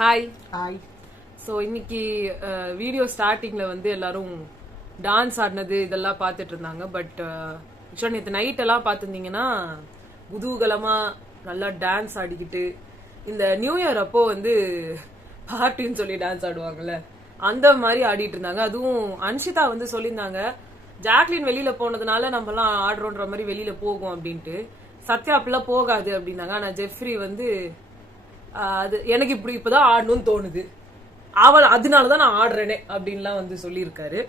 Hi. Hi. So இன்னைக்கு video ஸ்டார்டிங்ல வந்து எல்லாரும் டான்ஸ் ஆடினது இதெல்லாம் பார்த்துட்டு இருந்தாங்க. பட் நேற்று நைட் எல்லாம் பார்த்துருந்தீங்கன்னா குதூகலமா நல்லா டான்ஸ் ஆடிக்கிட்டு இந்த நியூ இயர் அப்போ வந்து பார்ட்டின்னு சொல்லி டான்ஸ் ஆடுவாங்கல்ல அந்த மாதிரி ஆடிட்டு இருந்தாங்க. அதுவும் அன்ஷிதா வந்து சொல்லியிருந்தாங்க, ஜாக்லின் வெளியில போனதுனால நம்ம எல்லாம் ஆடுறோன்ற மாதிரி வெளியில போகும் அப்படின்ட்டு. சத்யா அப்படிலாம் போகாது அப்படின்னாங்க. ஆனா ஜெஃப்ரி வந்து அது எனக்கு இப்பதான் ஆடணும்னு தோணுது, அதனாலதான் நான் ஆடுறேனே அப்படின்லாம் வந்து சொல்லியிருக்காரு.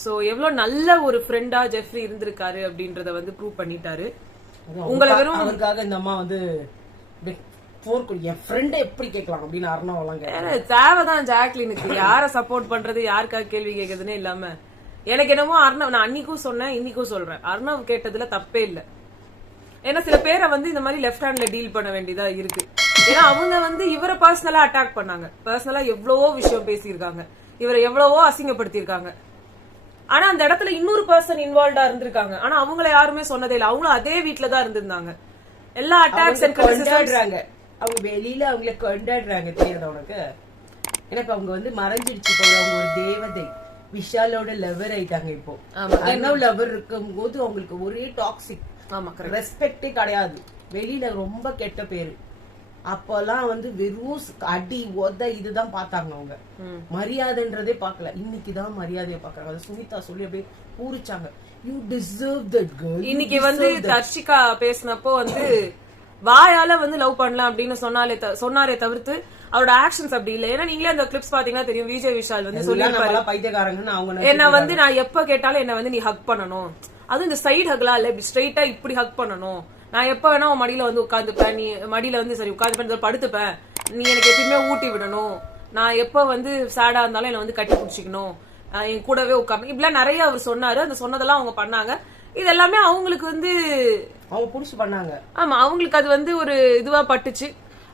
சோ எவ்வளவு நல்ல ஒரு ஃப்ரெண்டா ஜெஃப்ரி இருந்திருக்காரு அப்படின்றத வந்து ப்ரூவ் பண்ணிட்டாரு. உங்களை வெறும் அவருக்காக இந்த அம்மா வந்து என் ஃப்ரெண்ட எப்படி கேட்கலாம் அப்படின்னு அர்ணவெல்லாம் தேவைதான் ஜாக்லினுக்கு. யார சப்போர்ட் பண்றது, யாருக்காக கேள்வி கேட்கறதுன்னே இல்லாம எனக்கு என்னமோ அர்ணவ், நான் அன்னைக்கும் சொன்னேன் இன்னைக்கும் சொல்றேன், அர்ணவ் கேட்டதுல தப்பே இல்லை. ஏன்னா சில பேரை வந்து இந்த மாதிரி லெஃப்ட் ஹேண்ட்ல டீல் பண்ண வேண்டியதா இருக்கு. ஏன்னா அவங்க வந்து இவரை பர்சனலா அட்டாக் பண்ணாங்க, பர்சனலா எவ்வளவோ விஷயம் பேசியிருக்காங்க, இவரை எவ்வளவோ அசிங்கப்படுத்திருக்காங்க. ஆனா அந்த இடத்துல இன்னொரு பர்சன் இன்வால்வ்டா இருந்திருக்காங்க. ஆனா அவங்கள யாருமே சொன்னதே இல்லை. அவங்களும் அதே வீட்டுலதான் இருந்திருந்தாங்க. எல்லா அட்டாக்ஸ் கொண்டாடுறாங்க, அவங்க வெளியில அவங்கள கொண்டாடுறாங்க. தெரியாத உனக்கு? ஏன்னா இப்ப அவங்க வந்து மறைஞ்சிடுச்சு. இப்போ அவங்க ஒரு தேவதை, விஷாலோட லவர் ஆயிட்டாங்க. இப்போ அர்ணவ் லவர் இருக்கும் போது அவங்களுக்கு ஒரே டாக்ஸிக், ரெஸ்பெக்டே கிடையாது. வெளியில ரொம்ப கெட்ட பேரு. அப்பெல்லாம் வந்து வெறும் அடி உத இதுதான் பார்த்தாங்க. அவங்க மரியாதைன்றதே பார்க்கல. இன்னைக்குதான் மரியாதையை பாக்குறாங்க. அது சுனிதா சொல்லி அப்படியே பூரிச்சாங்க, யூ டிசர்வ் தட் கேர்ள். இன்னைக்கு வந்து தர்ஷிகா பேசினப்போ வந்து வாயால வந்து லவ் பண்ணலாம் அப்படின்னு சொன்னாரே தவிர்த்து அவரோட ஆக்ஷன்ஸ் அப்படி இல்லை. ஏன்னா நீங்களே அந்த கிளிப்ஸ் பாத்தீங்கன்னா தெரியும், விஜய் விஷால் வந்து சொல்லிருப்பாரு, பைத்தியக்காரங்க என்ன வந்து நான் எப்ப கேட்டாலும் என்ன வந்து நீ ஹக் பண்ணணும், அதுவும் இந்த சைடு ஹக்லாம் இல்ல, இப்படி ஸ்ட்ரைட்டா இப்படி ஹக் பண்ணணும், நான் எப்ப வேணா உன் மடியில வந்து உட்காந்துப்பேன், நீ மடியில வந்து சரி உட்காந்துப்பேன் படுத்துப்பேன், நீ எனக்கு எப்பயுமே ஊட்டி விடணும், நான் எப்ப வந்து சேடா இருந்தாலும் என்ன வந்து கட்டி பிடிச்சிக்கணும், என் கூடவே உட்காந்து, இப்படிலாம் நிறைய அவர் சொன்னாரு. அந்த சொன்னதெல்லாம் அவங்க பண்ணாங்க. இது எல்லாமே அவங்களுக்கு வந்து அவங்க புடிச்சு பண்ணாங்க. ஆமா, அவங்களுக்கு அது வந்து ஒரு இதுவா பட்டுச்சு.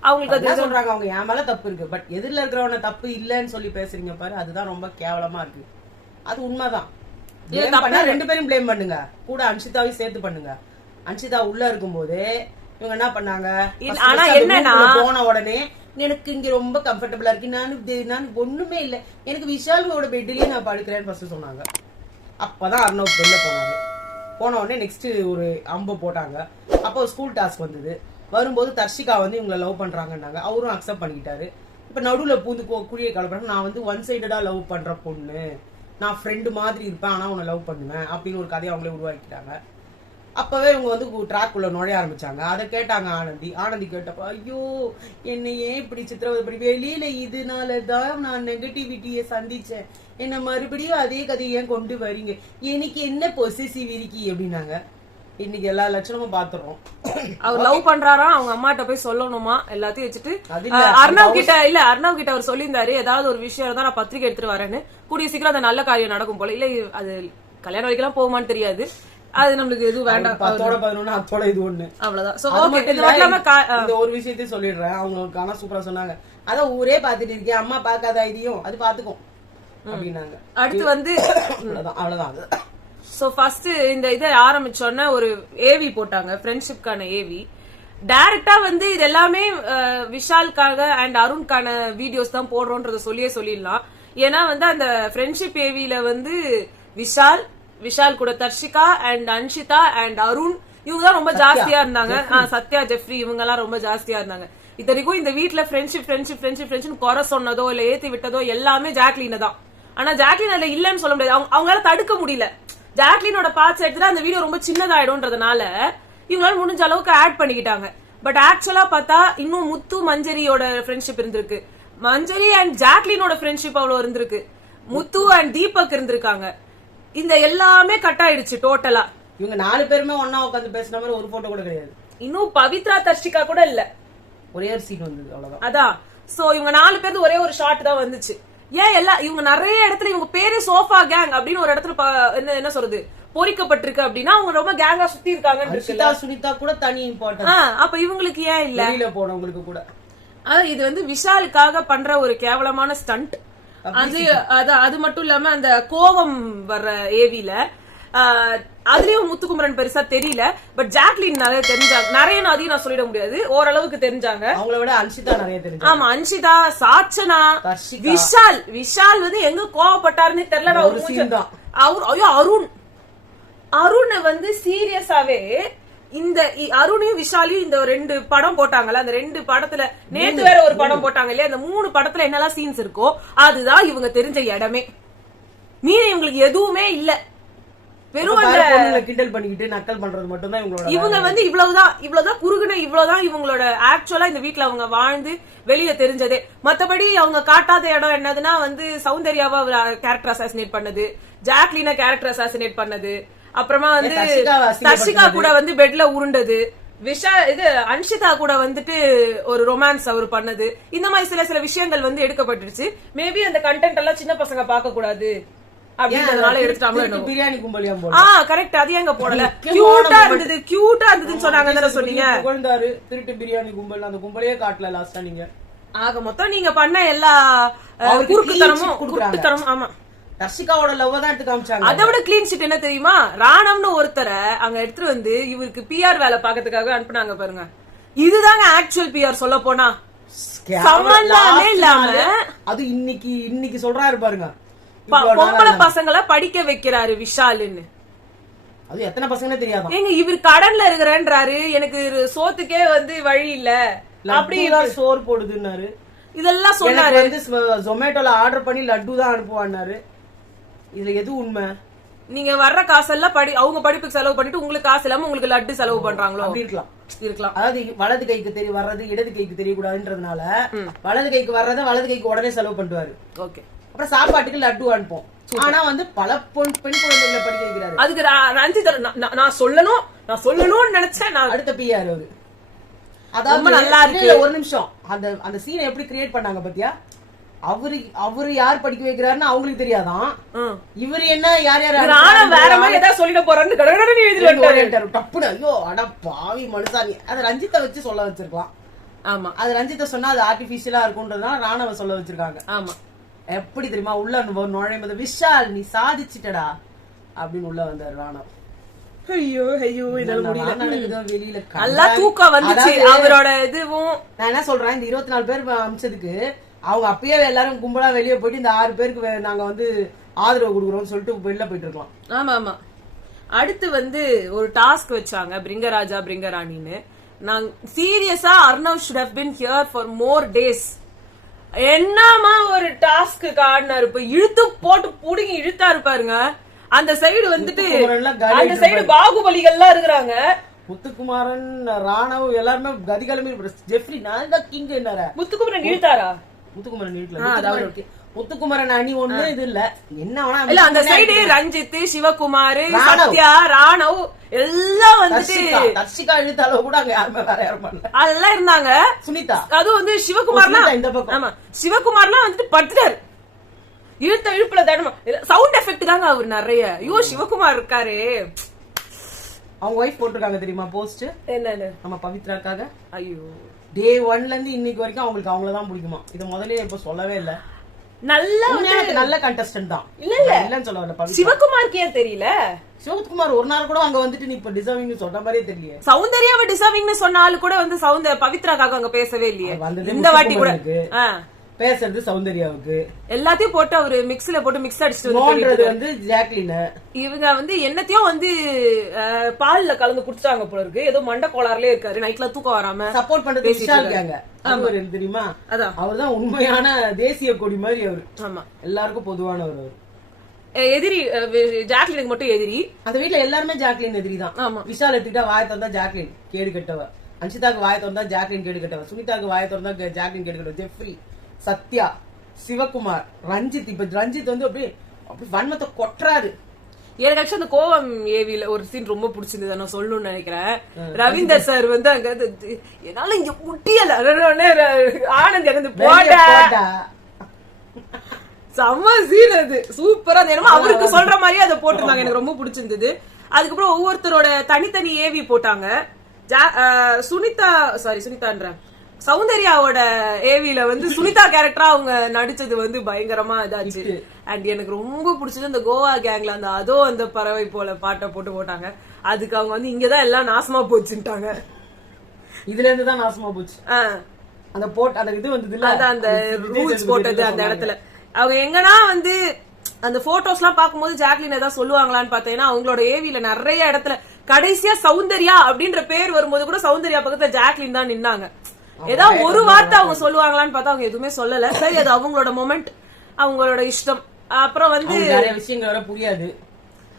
அவங்களுக்கு அது சொல்றாங்க, அவங்க என் மேல தப்பு இருக்கு, பட் எதிரில இருக்கிறவன தப்பு இல்லன்னு சொல்லி பேசுறீங்க பாரு, அதுதான் ரொம்ப கேவலமா இருக்கு. அது உண்மைதான். ரெண்டு பேரும் பிளேம் பண்ணுங்க, கூட அன்ஷிதாவையும் சேர்த்து பண்ணுங்க. அன்ஷிதா உள்ள இருக்கும் போது இவங்க என்ன பண்ணாங்க, ஆனா என்னன்னா போன உடனே எனக்கு இங்க ரொம்ப கம்ஃபர்டபுளா இருக்கு, நான் ஒண்ணுமே இல்ல, எனக்கு விஷாலோட பெட்லயே நான் படுக்கிறேன்னு ஃபர்ஸ்ட் சொன்னாங்க. அப்பதான் அர்ணவ் வெளில போனாங்க. போன உடனே நெக்ஸ்ட் ஒரு அம்பு போட்டாங்க. அப்போ ஸ்கூல் டாஸ்க் வந்தது. வரும்போது தர்ஷிகா வந்து இவங்களை லவ் பண்றாங்கன்னாங்க. அவரும் அக்செப்ட் பண்ணிக்கிட்டாரு. இப்ப நடுவுல பூந்து குழியை கலப்புறாங்க, நான் வந்து ஒன் சைடடா லவ் பண்ற பொண்ணு, நான் ஃப்ரெண்டு மாதிரி இருப்பேன் ஆனா உன்னை லவ் பண்ணுவேன் அப்படின்னு ஒரு கதையை அவங்களே உருவாக்கிட்டாங்க. அப்பவே இவங்க வந்து ட்ராக் உள்ள நுழைய ஆரம்பிச்சாங்க. அதை கேட்டாங்க ஆனந்தி கேட்டப்ப, ஐயோ என்னை ஏன் இப்படி சித்திரவதை, வெளியில இதனாலதான் நான் நெகட்டிவிட்டியை சந்திச்சேன், என்ன மறுபடியும் அதே கதையை ஏன் கொண்டு வரீங்க, எனக்கு என்ன பொசசிவ் இருக்கி அப்படின்னாங்க. இன்னைக்கு எல்லா லட்சணமும் பாத்துறோம். அவர் லவ் பண்றாரா, அவங்க அம்மாட்ட போய் சொல்லணுமா எல்லாத்தையும் வச்சுட்டு. அர்ணவ் கிட்ட அவர் சொல்லியிருந்தாரு, ஏதாவது ஒரு விஷயம் தான் நான் பத்திரிகை எடுத்துட்டு வரேன்னு, கூடிய சீக்கிரம் அந்த நல்ல காரியம் நடக்கும் போல. இல்ல அது கல்யாணம் வைக்கலாம் போகுமான்னு தெரியாது, அது நம்மளுக்கு எதுவும் வேண்டாம். 10-11 அத்தோட இது ஒண்ணு அவ்வளவுதான். இந்த ஒரு விஷயத்தையும் சொல்லிடுறேன், அவங்க ஆனா சூப்பரா சொன்னாங்க. அதான் ஊரே பாத்துட்டு இருக்கேன், அம்மா பாக்காத இதையும் அது பாத்துக்கும் அப்படின்னாங்க. அடுத்து வந்து அவ்வளவுதான். சோ ஃபர்ஸ்ட் இந்த இதை ஆரம்பிச்சோன்னா ஒரு ஏவி போட்டாங்க, ஃப்ரெண்ட்ஷிப்கான ஏவி. டைரக்டா வந்து இது எல்லாமே விஷாலுக்காக அண்ட் அருண்கான வீடியோஸ் தான் போடுறோன்றத சொல்லிடலாம். ஏன்னா வந்து அந்த ஃப்ரெண்ட்ஷிப் ஏவில வந்து விஷால் கூட தர்ஷிகா அண்ட் அன்ஷிதா அண்ட் அருண் இவங்க தான் ரொம்ப ஜாஸ்தியா இருந்தாங்க. சத்யா, ஜெஃப்ரி இவங்க எல்லாம் ரொம்ப ஜாஸ்தியா இருந்தாங்க. இத்தனைக்கும் இந்த வீட்டுல ஃப்ரெண்ட்ஷிப் குறை சொன்னதோ இல்ல ஏத்தி விட்டதோ எல்லாமே ஜாக்லின் தான். ஆனா ஜாக்லின் அதுல இல்லன்னு சொல்ல முடியாது, அவங்களால தடுக்க முடியல. ஜாக்லினோட பார்ட்ஸ் எடுத்துட்டு அந்த வீடியோ ரொம்ப சின்னதாயிடும்ன்றதுனால இவங்களால முடிஞ்ச அளவுக்கு ஆட் பண்ணிக்கிட்டாங்க. பட் ஆக்சுவலா பார்த்தா இன்னும் முத்து மஞ்சரியோட ஃப்ரெண்ட்ஷிப் இருந்திருக்கு, மஞ்சரி அண்ட் ஜாக்லினோட ஃப்ரெண்ட்ஷிப் அவ்வளவு இருந்திருக்கு, முத்து அண்ட் தீபக் இருந்திருக்காங்க. இந்த எல்லாமே கட் ஆயிடுச்சு டோட்டலா. இவங்க 4 பேருமே ஒன்னா உட்காந்து பேசுற மாதிரி ஒரு போட்டோ கூட கிடையாது. இன்னும் பவித்ரா தர்ஷிகா கூட இல்ல, ஒரே ஒரு சீன் வந்தது அவ்வளவுதான். அதான். சோ இவங்க 4 பேருக்கு ஒரே ஒரு ஷாட் தான் வந்துச்சு. ஏன் இவங்க நிறைய இடத்துல இவங்க பேரு சோஃபா கேங் அப்படின்னு ஒரு இடத்துல என்ன சொல்றது பொறிக்கப்பட்டிருக்கு அப்படின்னா அவங்க ரொம்ப கேங்கா சுத்தி இருக்காங்க. சுனிதா கூட தனி இம்பார்ட்டன்ட். அப்ப இவங்களுக்கு ஏன் இல்ல, வெளியில போனவங்களுக்கு கூட. இது வந்து விஷாலுக்காக பண்ற ஒரு கேவலமான ஸ்டண்ட். அது மட்டும் இல்லாம அந்த கோவம் வர்ற ஏவில அதுலயும் முத்துக்குமரன் பெருசா தெரியல. பட் ஜாக்லின் நிறைய தெரிஞ்சாங்க. நிறைய அதையும் நான் சொல்லிட முடியாது, ஓரளவுக்கு தெரிஞ்சாங்க. அவங்கள விட அன்ஷிதா நிறைய தெரிஞ்சாங்க. ஆமா, அன்ஷிதா, சாச்சனா, விஷால் வந்து எங்க கோவப்பட்டாருன்னு தெரியல. ஒரு சீன் தான். ஐயோ அருண் வந்து சீரியஸாவே இந்த அருணையும் விஷாலையும் இந்த 2 படம் போட்டாங்கல்ல, அந்த 2 படத்துல நேத்து வேற ஒரு படம் போட்டாங்க இல்லையா, அந்த 3 படத்துல என்னெல்லாம் சீன்ஸ் இருக்கோ அதுதான் இவங்க தெரிஞ்ச இடமே. மீறி இவங்களுக்கு எதுவுமே இல்ல. வெறும் கிண்டல் பண்ணிக்கிட்டு நக்கல் பண்றது மட்டும் தான் இவங்களோட. இவங்க வந்து இவ்வளவுதான் குறுகுன, இவ்வளவுதான் இவங்களோட ஆக்சுவலா இந்த வீட்டுல அவங்க வாழ்ந்து வெளியில தெரிஞ்சதே. மத்தபடி அவங்க காட்டாத இடம் என்னதுன்னா வந்து சௌந்தர்யாவா கேரக்டர் அசாசினேட் பண்ணது, ஜாக்லினா கேரக்டர் அசாசினேட் பண்ணது, அப்புறமா வந்து தர்ஷிகா கூட வந்து பெட்ல உருண்டது, அன்ஷிதா கூட வந்துட்டு ஒரு ரொமான்ஸ் அவர் பண்ணது. இந்த மாதிரி சில விஷயங்கள் வந்து எடுக்கப்பட்டுருச்சு. மேபி அந்த கண்டென்ட் எல்லாம் சின்ன பசங்க பார்க்க கூடாது அப்படின்றதுனால எடுத்துட்டாங்களோ. பிரியாணி கும்பலியா கரெக்ட். அது எங்க போடல, கியூட்டா இருந்ததுன்னு சொன்னாங்க. சொன்னீங்க புகழ்ந்தாரு திருட்டு பிரியாணி கும்பல், அந்த கும்பலையே காட்டல லாஸ்டா நீங்க. ஆக மொத்தம் நீங்க பண்ண எல்லா குறுக்குத்தனமும். ஆமா, தர்ஷிகாவோட லவ் தான் எடுத்து காமிச்சாங்க. அதை விட கிளீன் ஷீட் என்ன தெரியுமா, ராணம்னு ஒருத்தரை அங்க எடுத்துட்டு வந்து இவருக்கு பிஆர் வேலை பாக்கிறதுக்காக அனுப்புனாங்க பாருங்க. இதுதாங்க ஆக்சுவல் பிஆர். சொல்ல போனா சம்பந்தமே இல்லாம அது இன்னைக்கு சொல்றாரு பாருங்க, பொம்பளை பசங்களை படிக்க வைக்கிறாரு விஷாலுன்னு. அது எத்தனை பசங்களே தெரியாதா? எங்க இவர் கடன்ல இருக்கிறேன்றாரு, எனக்கு சோத்துக்கே வந்து வழி இல்ல, அப்படிதான் சோறு போடுதுன்னாரு. இதெல்லாம் சொன்னாரு. ஜொமேட்டோல ஆர்டர் பண்ணி லட்டு தான் அனுப்புவாரு. இதுல எது உண்மை? நீங்க வர்ற காசெல்லாம் அவங்க படிப்புக்கு செலவு பண்ணிட்டு உங்களுக்கு காசு இல்லாம உங்களுக்கு லட்டு செலவு பண்றாங்களோ? இருக்கலாம். அதாவது வலது கைக்கு வர்றது இடது கைக்கு தெரியக்கூடாதுன்றதுனால வலது கைக்கு வர்றத வலது கைக்கு உடனே செலவு பண்ணுவாரு. ஓகே. அப்புறம் சாப்பாட்டுக்கு லட்டு அனுப்போம். ஆனா வந்து பல பெண் குழந்தைகளை படிக்க வைக்கிறாரு. அதுக்கு ரஞ்சித் நான் சொல்லணும்னு நினைச்சேன். அடுத்த பிஆர் அவரு. அதாவது நல்லா இருக்கு. ஒரு நிமிஷம், அந்த சீனை எப்படி கிரியேட் பண்ணாங்க பாத்தியா? அவரு யார் படிக்க வைக்கிறாருன்னு அவங்களுக்கு தெரியாதான். இவரு என்ன யார் வேற மாதிரி ஏதாவது சொல்லிட போறாரு டப்புனு. ஐயோ அட பாவி மனுஷாங்க. அத ரஞ்சித்தை வச்சு சொல்ல வச்சிருக்கலாம். ஆமா, அது ரஞ்சித்தை சொன்னா அது ஆர்டிபிஷியலா இருக்கும்ன்றதுனால ராணவ சொல்ல வச்சிருக்காங்க. ஆமா. எப்படி தெரியுமா, உள்ள நுழையும்போது விஷால் நீ சாதிச்சிட்டடா அப்படின்னு உள்ள வந்தாரு ராணவ். ஐயோ இதெல்லாம் முடியல. வெளியில நல்லா தூக்கம் வந்துச்சு அவரோட இதுவும். நான் என்ன சொல்றேன், இந்த 24 பேர் அமிச்சதுக்கு அவங்க அப்பயே எல்லாரும் கும்பலா வெளியே போயிட்டு இந்த 6 பேருக்கு நாங்க வந்து ஆதரவு கொடுக்குறோம்னு சொல்லிட்டு வெளில போயிட்டு இருக்கலாம். ஆமா. அடுத்து வந்து ஒரு டாஸ்க் வச்சாங்க, பிரிங்கராஜா பிரிங்கராணின்னு. நான் சீரியஸா Arnav should have been here for more days. என்னமா ஒரு டாஸ்க் காட்டினாரு. இப்ப இழுத்து போட்டு புடுங்கி இழுத்தா இருப்பாருங்க. அந்த சைடு வந்துட்டு அந்த சைடு பாகுபலிகள்லாம் இருக்கிறாங்க. முத்துக்குமாரன், ராணவ் எல்லாருமே கதிகாலமே. ஜெஃப்ரி நான் தான் கிங் என்னாரா? முத்துக்குமாரன் இழுத்தாரா? முத்துக்குமரன் இழுக்கல. முத்துக்குமரன் அணி ஒண்ணு இது இல்ல. என்ன இல்ல, அந்த சைடு ரஞ்சித், சிவகுமார், சத்யா, ராணவ் எல்லாம் வந்துட்டு தர்ஷிகா இழுத்த அளவு கூட அங்க யாருமே வேற யாரும் பண்ணல. அதெல்லாம் இருந்தாங்க. சுனிதா, அது வந்து சிவகுமார்லாம் இந்த பக்கம். ஆமா, சிவகுமார்லாம் வந்துட்டு படுத்துட்டாரு. இழுத்த இழுப்புல தடமா சவுண்ட் எஃபெக்ட் தாங்க அவர் நிறைய. ஐயோ சிவகுமார் இருக்காரு. அவங்க வைஃப் போட்டிருக்காங்க தெரியுமா போஸ்ட்? என்ன? நம்ம பவித்ராக்காக. ஐயோ, டே 1ல இருந்து இன்னைக்கு வரைக்கும் அவங்களுக்கு அவங்களதான் பிடிக்குமா? இத முதல்ல இப்ப சொல்லவே இல்ல. நல்ல கண்டஸ்டன்ட் தான். இல்லன்னு சொல்ல வரல. சிவகுமாருக்கு ஏன் தெரியல? சிவகுமார் ஒரு நாள் கூட அங்க வந்துட்டு நீ இப்ப டிசர்விங் சொன்ன மாதிரியே தெரியல. சௌந்தர்யாவை டிசர்விங்னு சொன்னாலும் கூட வந்து பவித்ராக்காக அங்க பேசவே இல்லையே. இந்த வாட்டி கூட பேசுறது சௌந்தர்யாவுக்கு. எல்லாத்தையும் போட்டு அவரு மிக்ஸ்ல போட்டு மிக்ஸ் அடிச்சுட்டு வந்து ஜாக்லின் இவங்க வந்து என்னத்தையும் வந்து பால்ல கலந்து குடிச்சாங்க போல இருக்கு. ஏதோ மண்ட கோளாறுலயே இருக்காரு. நைட்ல தூக்கம் வராம சப்போர்ட் பண்றது இருக்காங்க. தெரியுமா, அவர்தான் உண்மையான தேசிய கொடி மாதிரி அவரு. ஆமா, எல்லாருக்கும் பொதுவானவர் அவர். எதிரி ஜாக்லினுக்கு மட்டும் எதிரி. அந்த வீட்டுல எல்லாருமே ஜாக்லின் எதிரி தான். ஆமா, விஷால் எடுத்துக்கிட்டா வாய திறந்தா ஜாக்லின் கேடு கட்டவர், அன்ஷிதாக்கு வாய திறந்தா ஜாக்லின் கேடு கட்டவர், சுனிதாக்கு வாய திறந்தா ஜாக்லின் கேடு கட்டவர், ஜெஃப்ரி, சத்யா, சிவகுமார், ரஞ்சித். இப்ப ரஞ்சித் வந்து அப்படி வன்மத்தை கொட்டுறாரு. எனக்கு ஆக்சுவலி அந்த கோவம் ஏவில ஒரு சீன் ரொம்ப பிடிச்சிருந்தது, நான் சொல்லணும்னு நினைக்கிறேன். ரவீந்தர் சார் வந்து அங்க என்னால இங்க முட்டியல ஆனந்த் இறந்து போட்ட செம்ம சீன். அது சூப்பரா என்னமோ அவருக்கு சொல்ற மாதிரியே அதை போட்டிருந்தாங்க. எனக்கு ரொம்ப பிடிச்சிருந்தது. அதுக்கப்புறம் ஒவ்வொருத்தரோட தனித்தனி ஏவி போட்டாங்க. சுனிதான்ற சௌந்தர்யாவோட ஏவில வந்து சுனிதா கேரக்டரா அவங்க நடிச்சது வந்து பயங்கரமா இதாச்சு. அண்ட் எனக்கு ரொம்ப பிடிச்சது இந்த கோவா கேங்ல அந்த அதோ அந்த பறவை போல பாட்டை போட்டாங்க. அதுக்கு அவங்க வந்து இங்கதான் எல்லாம் நாசமா போச்சுட்டாங்க. இதுல இருந்து தான் நாசமா போச்சு. அந்த அந்த இது வந்து அந்த ரூல்ஸ் போட்டது அந்த இடத்துல அவங்க எங்கன்னா வந்து அந்த போட்டோஸ் எல்லாம் பாக்கும்போது ஜாக்லின் ஏதாவது சொல்லுவாங்களான்னு பாத்தீங்கன்னா அவங்களோட ஏவில நிறைய இடத்துல கடைசியா சௌந்தர்யா அப்படின்ற பேர் வரும்போது கூட சௌந்தர்யா பக்கத்துல ஜாக்லின் தான் நின்னாங்க. ஏதாவது ஒரு வார்த்தை அவங்க சொல்லுவாங்களான்னு பார்த்தா அவங்க எதுவுமே சொல்லல. சரி, அது அவங்களோட மொமெண்ட், அவங்களோட இஷ்டம். அப்புறம் வந்து நிறைய விஷயங்கள் புரியாது.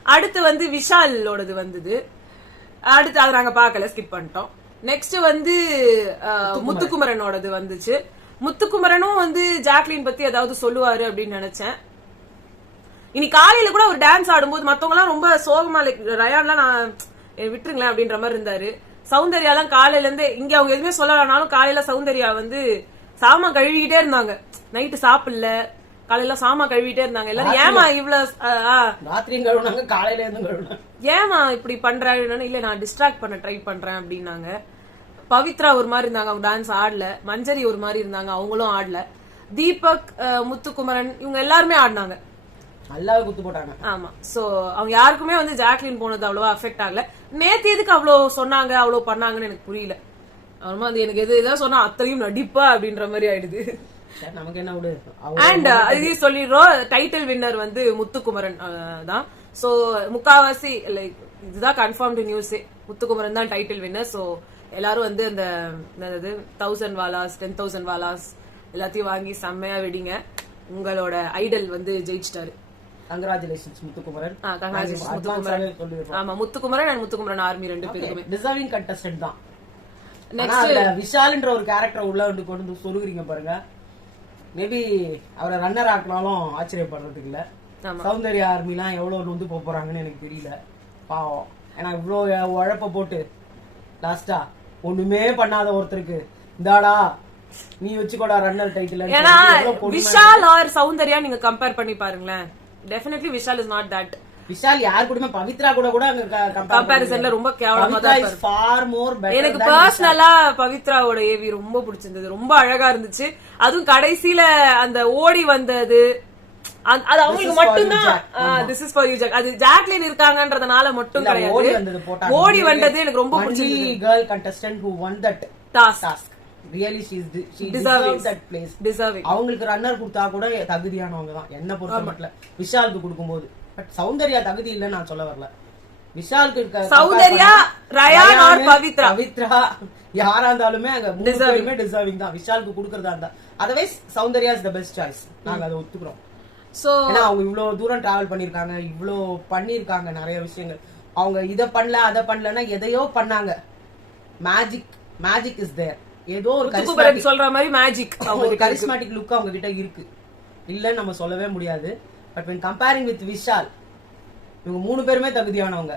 அடுத்து வந்து விஷாலோடது வந்தது. அடுத்து அதை நாங்க பாக்கல, ஸ்கிப் பண்ணிட்டோம். நெக்ஸ்ட் வந்து முத்துக்குமரனோடது வந்துச்சு. முத்துக்குமரனும் வந்து ஜாக்லின் பத்தி ஏதாவது சொல்லுவாரு அப்படின்னு நினைச்சேன். இனி காலையில கூட ஒரு டான்ஸ் ஆடும்போது மத்தவங்க எல்லாம் ரொம்ப சோகமா ரயான்லாம் நான் விட்டுருங்களேன் அப்படின்ற மாதிரி இருந்தாரு. சௌந்தர்யா எல்லாம் காலையில இருந்து இங்க அவங்க எதுவுமே சொல்லலனாலும் காலையில சௌந்தர்யா வந்து சாமா கழுவிக்கிட்டே இருந்தாங்க. நைட்டு சாப்பிடல, காலையில சாமா கழுவிட்டே இருந்தாங்க. எல்லாரும் ஏமா இவ்வளவு ராத்திரியும் கழுவுனாங்க, காலையில இருந்து கழுவுனாங்க, ஏமா இப்படி பண்றாங்க? இல்ல நான் டிஸ்ட்ராக்ட் பண்ண ட்ரை பண்றேன் அப்படின்னாங்க. பவித்ரா ஒரு மாதிரி இருந்தாங்க, அவங்க டான்ஸ் ஆடல. மஞ்சரி ஒரு மாதிரி இருந்தாங்க, அவங்களும் ஆடல. தீபக், முத்துக்குமரன் இவங்க எல்லாருமே ஆடினாங்க, நல்லாவே குத்து போட்டாங்க. ஆமா. சோ அவங்க யாருக்குமே வந்து ஜாக்லின் போனது அவ்வளவா அஃபெக்ட் ஆகல. நேத்து எதுக்கு அவ்வளவு சொன்னாங்க, அவ்வளவு பண்ணாங்கன்னு எனக்கு புரியல. அப்புறமா அது எனக்கு எதாவது சொன்னா அத்தனையும் நடிப்பா அப்படின்ற மாதிரி ஆயிடுது. நமக்கு என்ன விடு. அண்ட் இதையும் சொல்லிடுறோம், டைட்டில் வின்னர் வந்து முத்துக்குமரன் தான். சோ முக்காவாசி லைக் இதுதான் கன்ஃபார்ம்டு நியூஸ், முத்துக்குமரன் தான் டைட்டில் வின்னர். சோ எல்லாரும் வந்து அந்த 1000 வாலாஸ் 10,000 வாலாஸ் எல்லாத்தையும் வாங்கி செம்மையா வெடிங்க. உங்களோட ஐடல் வந்து ஜெயிச்சிட்டாரு. கங்க்ராச்சுலேஷன்ஸ் முத்துக்குமரன். ஆமா, முத்துக்குமரன் அண்ட் முத்துக்குமரன் ஆர்மி ரெண்டு பேருக்குமே டிசர்விங் கண்டஸ்டன்ட் தான். நெக்ஸ்ட் விஷால்ன்ற ஒரு கேரக்டர் உள்ள வந்து கொண்டு வந்து சொருகுறீங்க பாருங்க. மேபி அவரை ரன்னர் ஆக்கினாலும் ஆச்சரியப்படுறதுக்கு இல்ல. சௌந்தர்யா ஆர்மிலாம் எவ்வளவு வந்து போறாங்கன்னு எனக்கு தெரியல, பாவம். ஏன்னா இவ்வளவு உழைப்ப போட்டு லாஸ்டா ஒண்ணுமே பண்ணாத ஒருத்தருக்கு இந்தாடா நீ வச்சுக்கோடா ரன்னர் டைட்டில். ஏன்னா விஷால் ஆர் சௌந்தர்யா நீங்க கம்பேர் பண்ணி பாருங்களேன், definitely Vishal is not that. Vishal யார் கூடமே பவித்ரா கூட கம்பேரிசன்ல ரொம்ப கேவலமா தான் இருக்கு. For more better. எனக்கு பர்சனலா பவித்ராவோட ஏவி ரொம்ப பிடிச்சிருந்தது, ரொம்ப அழகா இருந்துச்சு. அதுவும் கடைசியில அந்த ஓடி வந்தது அது அவங்களுக்கு மட்டும்தான். This is for you Jack. அது ஜாக்லின் இருக்காங்கன்றதுனால மட்டும் கிடையாது. ஓடி வந்தது எனக்கு ரொம்ப பிடிச்சிருந்தது. girl contestant who won that task. Really she deserves that place. அவங்களுக்கு ரன்னர் கொடுத்தா கூட தகுதியானவங்க தான் என்ன பொறுத்த மட்டும். விஷாலுக்கு கொடுக்கும்போது பட் சௌந்தர்யா தகுதி இல்லன்னு நான் சொல்ல வரல. விஷாலுக்கு சௌந்தர்யா, ரயான் ஆர் பவித்ரா யாரா இருந்தாலுமே அங்க டிசர்விங் தான். விஷாலுக்கு கொடுக்கறதா இருந்தா otherwise Soundarya is the best choice. நாங்க அதை ஒத்துக்கிறோம். சோ அவங்க இவ்வளவு தூரம் டிராவல் பண்ணிருக்காங்க, இவ்வளவு பண்ணிருக்காங்க நிறைய விஷயங்கள். அவங்க இத பண்ணல அதை பண்ணலன்னா எதையோ பண்ணாங்க. Magic is there. ஏதோ ஒரு கரிஸ்மாட்டிக் சொல்ற மாதிரி மேஜிக், அவங்க கரிஸ்மாட்டிக் லுக் அவங்க கிட்ட இருக்கு, இல்லன்னு நம்ம சொல்லவே முடியாது. But when comparing with Vishal, இவங்க மூணு பேருமே தகுதியானவங்க.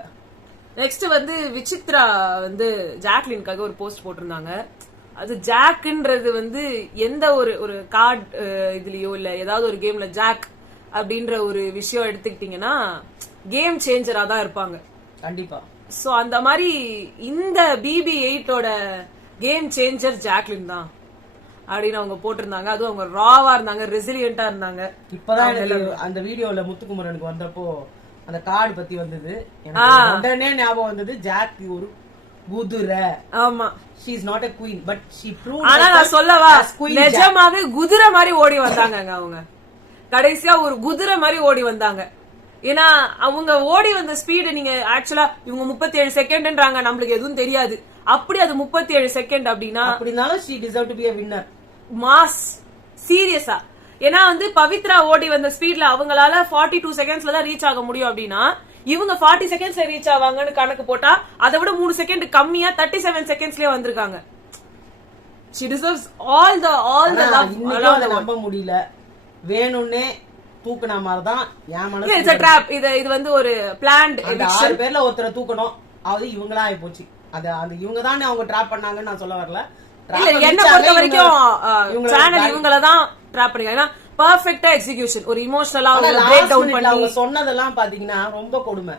நெக்ஸ்ட் வந்து விசித்ரா வந்து ஜாக்லின்காக ஒரு போஸ்ட் போட்டிருந்தாங்க. அது ஜாக்ன்றது வந்து எந்த ஒரு கார்டு இதுலயோ இல்ல ஏதாவது ஒரு கேம்ல ஜாக் அப்படின்ற ஒரு விஷயம் எடுத்துக்கிட்டீங்கன்னா கேம் சேஞ்சரா தான் இருப்பாங்க கண்டிப்பா. சோ அந்த மாதிரி இந்த BB8ஓட கேம் சேஞ்சர் ஜாக்லின் தான் அப்படின்னு அவங்க போட்டிருந்தாங்க. அதுவும் அவங்க ராவா இருந்தாங்க, ரெசிலியண்டா இருந்தாங்க. இப்பதான் அந்த வீடியோல முத்துக்குமரனுக்கு வந்தப்போ அந்த கார்டு பத்தி வந்தது, உடனே ஞாபகம் வந்தது ஜாக் ஒரு குதிரை. ஆமா, she is not a queen but she proved. ஆனா நான் சொல்லவா, நிஜமாவே குதிரை மாதிரி ஓடி வந்தாங்க அவங்க. கடைசியா ஒரு குதிரை மாதிரி ஓடி வந்தாங்க. ஏன்னா அவங்க ஓடி வந்த ஸ்பீடு நீங்க ஆக்சுவலா இவங்க 37 செகண்ட்ன்றாங்க, நம்மளுக்கு எதுவும் தெரியாது. அப்படி அது 37 செகண்ட் அப்படின்னாலும் she deserve to be a winner. Mass சீரியஸா. ஏன்னா வந்து பவித்ரா ஓடி வந்த ஸ்பீட்ல அவங்களால 42 செகண்ட்ஸ்ல தான் ரீச் ஆக முடியும் அப்படின்னா இவங்க 40 செகண்ட்ஸ்ல ரீச் ஆவாங்கன்னு கணக்கு போட்டா அதை விட 3 செகண்ட் கம்மியா 37 செகண்ட்ஸ்லயே வந்திருக்காங்க. she deserves all the love. இன்னைக்கு நம்ப முடியல, வேணும்னே தூக்குன மாதிரி தான் என் மனசு. It's a trap. இது வந்து ஒரு பிளான்ட் எவிக்ஷன். 6 பேர்ல ஒருத்தரை தூக்கணும், அது இவங்களா ஆயி போச்சு. அது இவங்க தானே அவங்க ட்ராப் பண்ணாங்கன்னு நான் சொல்ல வரல. இல்ல என்ன பொறுத்த வரைக்கும் சேனல் இவங்கள தான் ட்ராப் பண்ணிருக்காங்க. பெர்ஃபெக்ட்டா எக்ஸிகியூஷன், ஒரு இமோஷனலா பிரேக் டவுன் பண்ணி அவங்க சொன்னதெல்லாம் பாத்தீங்கன்னா ரொம்ப கொடுமை.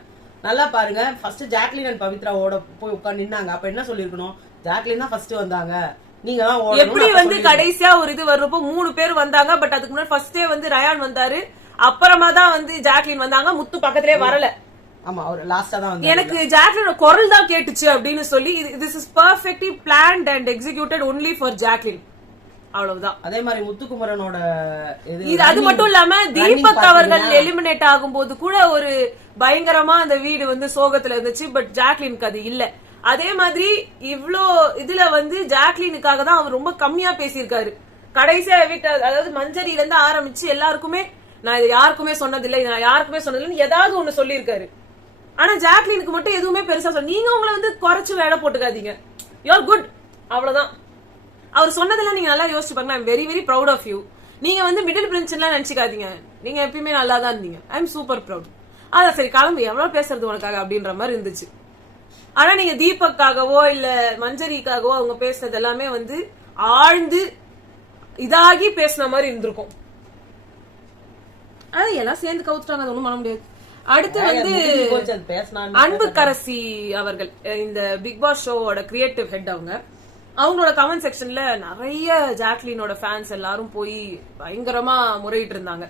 நல்லா பாருங்க, ஃபர்ஸ்ட் ஜாக்லின் அண்ட் பவித்ராவோட போய் உட்கார்ந்து நின்னாங்க. அப்ப என்ன சொல்லிருக்கணும், ஜாக்லின் தான் ஃபர்ஸ்ட் வந்தாங்க, நீங்க தான் ஓடணும். எப்படி வந்து கடைசியா ஒரு இது வர்றப்போ 3 பேர் வந்தாங்க. பட் அதுக்கு முன்னாடி ஃபர்ஸ்டே வந்து ரயான் வந்தாரு, அப்புறமா தான் வந்து ஜாக்லின் வந்தாங்க. முத்து பக்கத்திலே வரல. ஆமா, அவர் லாஸ்டா தான் வந்தாரு. எனக்கு ஜாக்லினோட குரல் தான் கேட்டுச்சு அப்படின்னு சொல்லி this is perfectly planned and executed only for Jacqueline. அவ்வளவுதான். அதே மாதிரி முத்துக்குமரனோட இது அது மட்டும் இல்லாம தீபக் அவர்கள் எலிமினேட் ஆகும்போது கூட ஒரு பயங்கரமா அந்த வீடு வந்து சோகத்துல இருந்துச்சு. பட் ஜாக்லினுக்கு அது இல்ல. அதே மாதிரி இவ்ளோ இதுல வந்து ஜாக்லினுக்காக தான் அவர் ரொம்ப கம்மியா பேசியிருக்காரு. கடைசியா வீட்டு அதாவது மஞ்சரியில இருந்து ஆரம்பிச்சு எல்லாருக்குமே நான் இதை யாருக்குமே சொன்னதில்லை, இதை நான் யாருக்குமே சொன்னதில்லைன்னு ஏதாவது ஒண்ணு சொல்லியிருக்காரு. ஆனா ஜாக்லினுக்கு மட்டும் எதுவுமே பெருசா சொல்ல. நீங்க உங்களை வந்து குறைச்சு வேலை போட்டுக்காதீங்க. யூ ஆர் குட், அவ்வளவுதான். அவர் சொன்னதெல்லாம் நீங்க நல்லா யோசிச்சு பாருங்க. I am very very proud of you. நீங்க வந்து மிடில் பிரின்ஸ்லாம் நினைச்சுக்காதீங்க. நீங்க எப்பயுமே நல்லா தான் இருந்தீங்க. I am super proud. அதான் சரி கிளம்பு, எவ்வளவு பேசுறது உனக்காக அப்படின்ற மாதிரி இருந்துச்சு. ஆனா நீங்க தீபக்காகவோ இல்ல மஞ்சரிக்காகவோ அவங்க பேசுறது எல்லாமே வந்து ஆழ்ந்து இதாகி பேசின மாதிரி இருந்திருக்கும். அது எல்லாம் சேர்ந்து கவுத்துட்டாங்க, அது ஒண்ணும் பண்ண முடியாது. அடுத்து வந்து அன்புக்கரசி அவர்கள், இந்த பிக் பாஸ் ஷோவோட கிரியேட்டிவ் ஹெட், அவங்களோட கமெண்ட் செக்ஷன்ல நிறைய ஜாக்லினோட ஃபேன்ஸ் எல்லாரும் போய் பயங்கரமா முறையிட்டு இருந்தாங்க.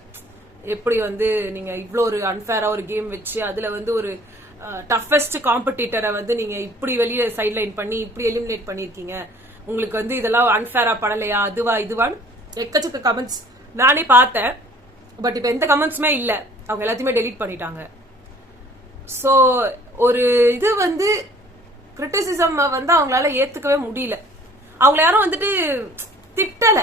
எப்படி வந்து நீங்க இவ்வளவு ஒரு அன்ஃபேரா ஒரு கேம் வச்சு அதுல வந்து ஒரு டஃபஸ்ட் காம்படிட்டரை வந்து நீங்க இப்படி வெளியே சைட்லைன் பண்ணி இப்படி எலிமினேட் பண்ணிருக்கீங்க, உங்களுக்கு வந்து இதெல்லாம் அன்ஃபேரா படலையா, அதுவா இதுவான்னு எக்கச்சக்க கமெண்ட்ஸ் நானே பார்த்தேன். பட் இப்ப எந்த கமெண்ட்ஸுமே இல்ல, அவங்க எல்லாத்தையுமே டெலீட் பண்ணிட்டாங்க. சோ ஒரு இது வந்து கிரிட்டிசிசம் வந்து அவங்களால ஏத்துக்கவே முடியல. அவங்கள யாரும் வந்துட்டு திட்டல,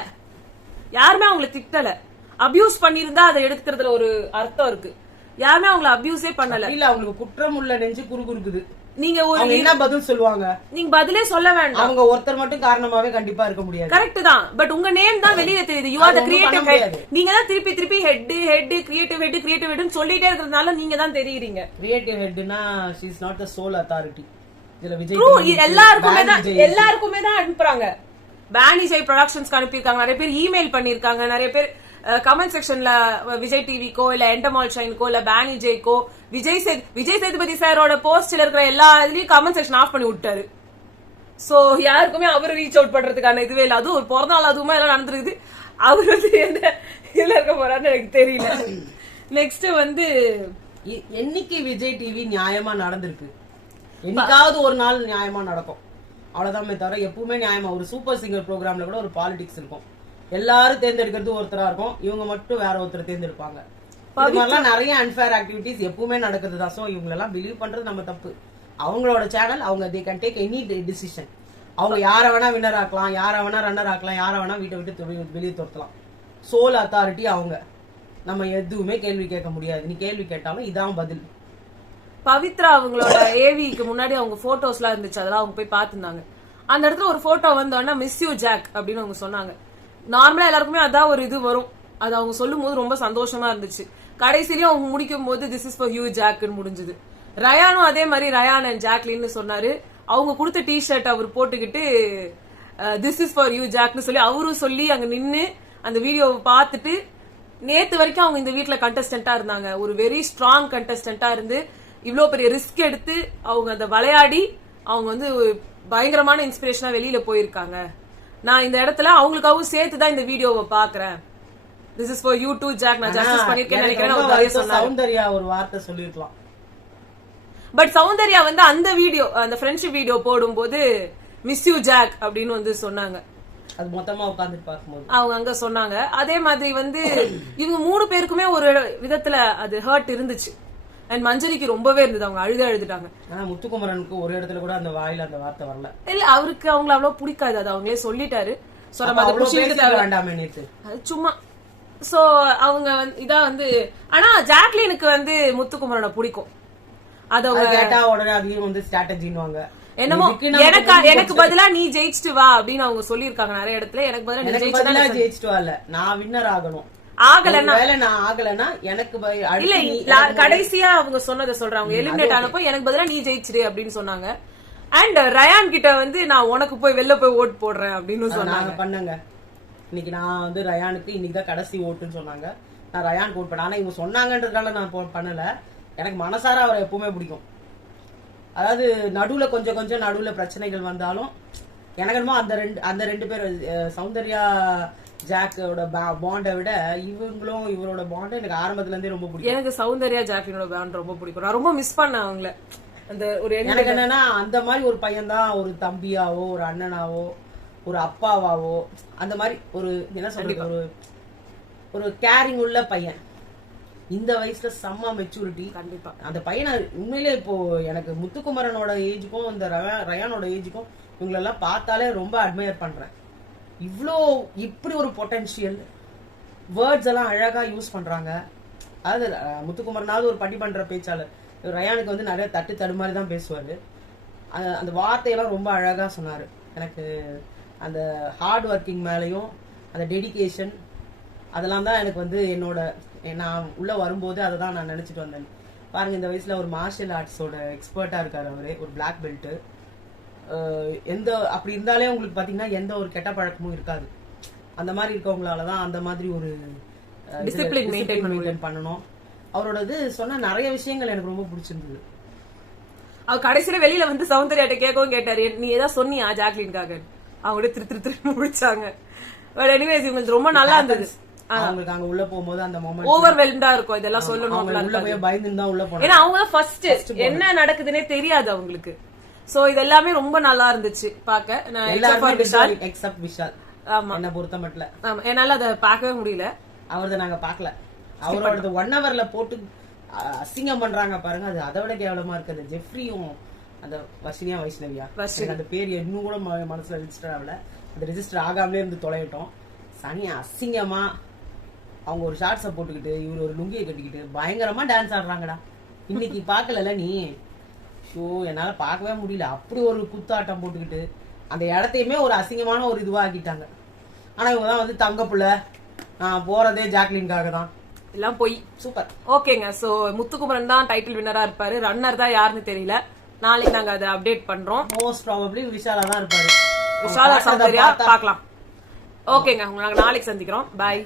யாருமே அவங்களை திட்டல. அபியூஸ் பண்ணிருந்தா அதை எடுத்துக்கிறதுல ஒரு அர்த்தம் இருக்கு. யாருமே அவங்களை அபியூஸே பண்ணல. இல்ல, அவங்களுக்கு குற்றம் உள்ள நெஞ்சு குறுகுறுக்குது. நீங்க ஒரு என்ன பதில் சொல்லுவாங்க? நீங்க பதிலே சொல்ல வேண்டாம். அவங்க ஒருத்தர் மட்டும் காரணமாவே கண்டிப்பா இருக்க முடியாது. கரெக்ட் தான். பட் உங்க நேம் தான் வெளியில தெரியுது. You are the creative head. நீங்க தான் திருப்பி திருப்பி ஹெட் கிரியேட்டிவ் ஹெட்னு சொல்லிட்டே இருக்கிறதுனால நீங்க தான் தெரியுறீங்க. கிரியேட்டிவ் ஹெட்னா she is not the sole authority. இதுல விஜய் எல்லாருக்குமே தான் அனுப்புறாங்க. பேனிஜய் ப்ரொடக்ஷன்ஸ்க்கு அனுப்பியிருக்காங்க, நிறைய பேர் இமெயில் பண்ணிருக்காங்க, நிறைய பேர் கமெண்ட் செக்ஷன்ல விஜய் டிவிக்கோ இல்ல எண்டமால் ஷைன்கோ இல்ல பேனிஜேக்கோ விஜய் சேதுபதி சாரோட போஸ்ட்ல இருக்கிற எல்லா இதுலயும் கமெண்ட் செக்ஷன் ஆஃப் பண்ணி விட்டாரு. சோ யாருக்குமே அவரு ரீச் அவுட் பண்றதுக்கான இதுவே இல்ல. அதுவும் ஒரு பிறந்த நாள் அதுவுமே எல்லாம் நடந்துருக்குது. அவர் வந்து எந்த இதுல இருக்க போறான்னு எனக்கு தெரியல. நெக்ஸ்ட் வந்து என்னைக்கு விஜய் டிவி நியாயமா நடந்திருக்கு? என்னைக்காவது ஒரு நாள் நியாயமா நடக்கும், அவ்வளவுதான் தவிர எப்பவுமே நியாயமா. ஒரு சூப்பர் சிங்கர் ப்ரோக்ராம்ல கூட ஒரு பாலிடிக்ஸ் இருக்கும். எல்லாரும் தேர்ந்தெடுக்கிறது ஒருத்தரா இருக்கும், இவங்க மட்டும் வேற ஒருத்தர் தேர்ந்தெடுப்பாங்க. இது மாதிரிலாம் நிறைய அன்ஃபேர் ஆக்டிவிட்டிஸ் எப்பவுமே நடக்குது தான். சோ இவங்களெல்லாம் பிலீவ் பண்றது நம்ம தப்பு. அவங்களோட சேனல், அவங்க they can take any decision. அவங்க யார வேணா வின்னர் ஆக்கலாம், யார வேணா ரன்னர் ஆக்கலாம், யார வேணா வீட்டை விட்டு வெளியே துரத்தலாம். சோல் அத்தாரிட்டி அவங்க. நம்ம எதுவுமே கேள்வி கேட்க முடியாது. நீ கேள்வி கேட்டாலும் இதான் பதில். பவித்ரா அவங்களோட ஏவிக்கு முன்னாடி அவங்க போட்டோஸ்லாம் இருந்துச்சு, அதெல்லாம் அவங்க போய் பாத்துருந்தாங்க. அந்த இடத்துல ஒரு போட்டோ வந்தோன்னா மிஸ் யூ ஜாக் அப்படின்னு அவங்க சொன்னாங்க. நார்மலா எல்லாருக்குமே அதான் ஒரு இது வரும். அது அவங்க சொல்லும் போது ரொம்ப சந்தோஷமா இருந்துச்சு. கடைசியிலயும் அவங்க முடிக்கும் போது திஸ் இஸ் ஃபார் யூ ஜாக்னு முடிஞ்சது. ரயானும் அதே மாதிரி ரயான் அண்ட் ஜாக்லின்னு சொன்னாரு. அவங்க கொடுத்த டி ஷர்ட் அவர் போட்டுக்கிட்டு திஸ் இஸ் ஃபார் யூ ஜாக்னு சொல்லி அவரும் சொல்லி அங்க நின்னு அந்த வீடியோவை பார்த்துட்டு, நேத்து வரைக்கும் அவங்க இந்த வீட்டுல கண்டஸ்டன்டா இருந்தாங்க. ஒரு வெரி ஸ்ட்ராங் கண்டஸ்டன்டா இருந்து இவ்வளவு பெரிய ரிஸ்க் எடுத்து அவங்க அந்த விளையாடி அவங்க வந்து பயங்கரமான இன்ஸ்பிரேஷனா வெளியில போயிருக்காங்க. நான் இந்த இடத்துல அவங்களுக்காகவும் சேர்த்துதான் இந்த வீடியோவை பாக்குறேன். This is for you too Jack. நான் ஜஸ்டிஸ் பண்ணிருக்கேன்னு நினைக்கிறேன். சௌந்தர்யா ஒரு வார்த்தை சொல்லிருக்கலாம். பட் சௌந்தர்யா வந்து அந்த வீடியோ, அந்த ஃப்ரெண்ட்ஷிப் வீடியோ போடும்போது மிஸ் யூ ஜாக் அப்படின்னு வந்து சொன்னாங்க. அது மொத்தமா உட்கார்ந்து பார்க்கும்போது அவங்க அங்க சொன்னாங்க. அதே மாதிரி வந்து இவங்க 3 பேருக்குமே ஒரு விதத்துல அது ஹர்ட் இருந்துச்சு. அண்ட் மஞ்சரிக்கு ரொம்பவே இருந்தது. அவங்க அழுதுட்டாங்க. ஆனா முத்துக்குமரனுக்கு ஒரு இடத்துல கூட அந்த வாயில அந்த வார்த்தை வரல. இல்ல, அவருக்கு அவங்கள அவ்வளவு பிடிக்காது. அது அவங்களே சொல்லிட்டாரு. அது சும்மா. சோ அவங்க இதா வந்து, ஆனா ஜாக்லினுக்கு வந்து முத்துக்குமரனை பிடிக்கும். அத கேட்டா உடனே அதையும் வந்து ஸ்ட்ராட்டஜின்னுவாங்க. என்னமோ எனக்கு பதிலா நீ ஜெயிச்சுட்டு வா அப்படின்னு அவங்க சொல்லியிருக்காங்க நிறைய இடத்துல. எனக்கு பதிலா நீ ஜெயிச்சுட்டு வா இல்ல, நான் வின்னர் ஆகணும். கடைசியா அவங்க சொன்னதை சொல்றாங்க. எலிமினேட் ஆனப்போ எனக்கு பதிலா நீ ஜெயிச்சிரு அப்படின்னு சொன்னாங்க. அண்ட் ரயான் கிட்ட வந்து நான் உனக்கு போய் வெளில போய் ஓட்டு போடுறேன் அப்படின்னு சொன்னாங்க. பண்ணுங்க, இன்னைக்கு நான் வந்து ரயானுக்கு இன்னைக்குதான் கடைசி ஓட்டுன்னு சொன்னாங்க. நான் ரயான் ஓட் பண்ணேன். ஆனா இவங்க சொன்னாங்கன்றதுனால நான் பண்ணல. எனக்கு மனசார அவரை எப்பவுமே பிடிக்கும். அதாவது நடுவுல கொஞ்சம் நடுவுல பிரச்சனைகள் வந்தாலும் எனக்கு என்னமோ அந்த ரெண்டு பேர் சௌந்தர்யா ஜாக்கோட பாண்டை விட இவரோட பாண்ட் எனக்கு ஆரம்பத்துல இருந்தே ரொம்ப பிடிக்கும். எனக்கு சௌந்தர்யா ஜாக்லினோட பாண்ட் ரொம்ப பிடிக்கும். நான் ரொம்ப மிஸ் பண்ணேன் அவங்கள. அந்த ஒரு எனக்கு என்னன்னா அந்த மாதிரி ஒரு பையன் தான் ஒரு தம்பியாவோ ஒரு அண்ணனாவோ ஒரு அப்பாவாவோ அந்த மாதிரி ஒரு என்ன சொல்றது ஒரு கேரிங் உள்ள பையன். இந்த வயசுல செம்ம மெச்சூரிட்டி. கண்டிப்பா அந்த பையனை உண்மையிலே இப்போ எனக்கு முத்துக்குமரனோட ஏஜுக்கும் இந்த ரயானோட ஏஜுக்கும் இவங்களெல்லாம் பார்த்தாலே ரொம்ப அட்மையர் பண்றேன். இப்படி ஒரு பொட்டன்ஷியல் வேர்ட்ஸ் எல்லாம் அழகா யூஸ் பண்றாங்க. அதாவது முத்துக்குமரனாவது ஒரு பட்டி பண்ற பேச்சாளர், ரயானுக்கு வந்து நிறைய தடுமாறி தான் பேசுவாரு. அந்த வார்த்தையெல்லாம் ரொம்ப அழகா சொன்னாரு. எனக்கு அந்த ஹார்ட் ஒர்க்கிங் மேலையும் அந்த டெடிகேஷன் அதெல்லாம் தான் எனக்கு வந்து நான் உள்ள வரும்போது அதை தான் நான் நினைச்சிட்டு வந்தேன். பாருங்க, இந்த வயசுல ஒரு மார்ஷியல் ஆர்ட்ஸோட எக்ஸ்பர்ட்டா இருக்காரு அவரு, ஒரு பிளாக் பெல்ட். அப்படி இருந்தாலே உங்களுக்கு பாத்தீங்கன்னா எந்த ஒரு கெட்ட பழக்கமும் இருக்காது. அந்த மாதிரி இருக்கவங்களாலதான் அந்த மாதிரி ஒரு டிசிப்ளின் மெயின்டைன் பண்ணணும். அவரோட சொன்ன நிறைய விஷயங்கள் எனக்கு ரொம்ப பிடிச்சிருந்தது. அவர் கடைசியில வெளியில வந்து சௌந்தர்யாட்ட கேட்கவும் கேட்டாரு, நீ ஏதாவது சொன்னியா ஜாக்லின்காக? அவங்க திரு முடிச்சாங்க. பட் எனிவேஸ் இவங்களுக்கு ரொம்ப நல்லா இருந்தது. அவங்களுக்கு அங்க உள்ள போகும்போது அந்த மொமெண்ட் ஓவர்வெல்ம்டா இருக்கும். இதெல்லாம் சொல்லணும், உள்ள போய் பயந்து தான் உள்ள போனாங்க. ஏன்னா அவங்க ஃபர்ஸ்ட் என்ன நடக்குதுன்னே தெரியாது அவங்களுக்கு. சோ இது எல்லாமே ரொம்ப நல்லா இருந்துச்சு பாக்க. எக்ஸப்ட் விஷால். ஆமா, என்ன பொறுத்த மட்டும். ஆமா, என்னால அதை பார்க்கவே முடியல. அவரத நாங்க பாக்கல. அவரோட 1 hourல போட்டு அசிங்கம் பண்றாங்க பாருங்க, அது அதை விட கேவலமா இருக்குது. ஜெஃப்ரியும் அந்த வர்ஷினியா வைஷ்ணவியா அந்த பேர் இன்னும் கூட மனசுல ரெஜிஸ்டர் ஆகல. அந்த ரெஜிஸ்டர் ஆகாமலே இருந்து தொலைவிட்டோம். சனியா அசிங்கமா அவங்க ஒரு ஷார்ட்ஸை போட்டுக்கிட்டு இவரு ஒரு லுங்கியை கட்டிக்கிட்டு பயங்கரமா டான்ஸ் ஆடுறாங்கடா. இன்னைக்கு பாக்கல நீ ஷோ, என்னால பார்க்கவே முடியல. அப்படி ஒரு குத்தாட்டம் போட்டுக்கிட்டு அந்த இடத்தையுமே ஒரு அசிங்கமான ஒரு இதுவா ஆக்கிட்டாங்க. ஆனா இவங்கதான் வந்து தங்க புள்ள, நான் போறதே ஜாக்லின்காக தான். எல்லாம் போய் சூப்பர். ஓகேங்க. சோ முத்துக்குமரன் தான் டைட்டில் வின்னரா இருப்பாரு. ரன்னர் தான் யாருன்னு தெரியல. நாளைக்கு நாங்க அதை அப்டேட் பண்றோம். மோஸ்ட் ப்ராபபிலி விஷாலா தான் இருப்பாரு. விஷாலா சௌந்தர்யா பார்க்கலாம். ஓகேங்க, உங்களை நாளைக்கு சந்திக்கிறோம். பாய்.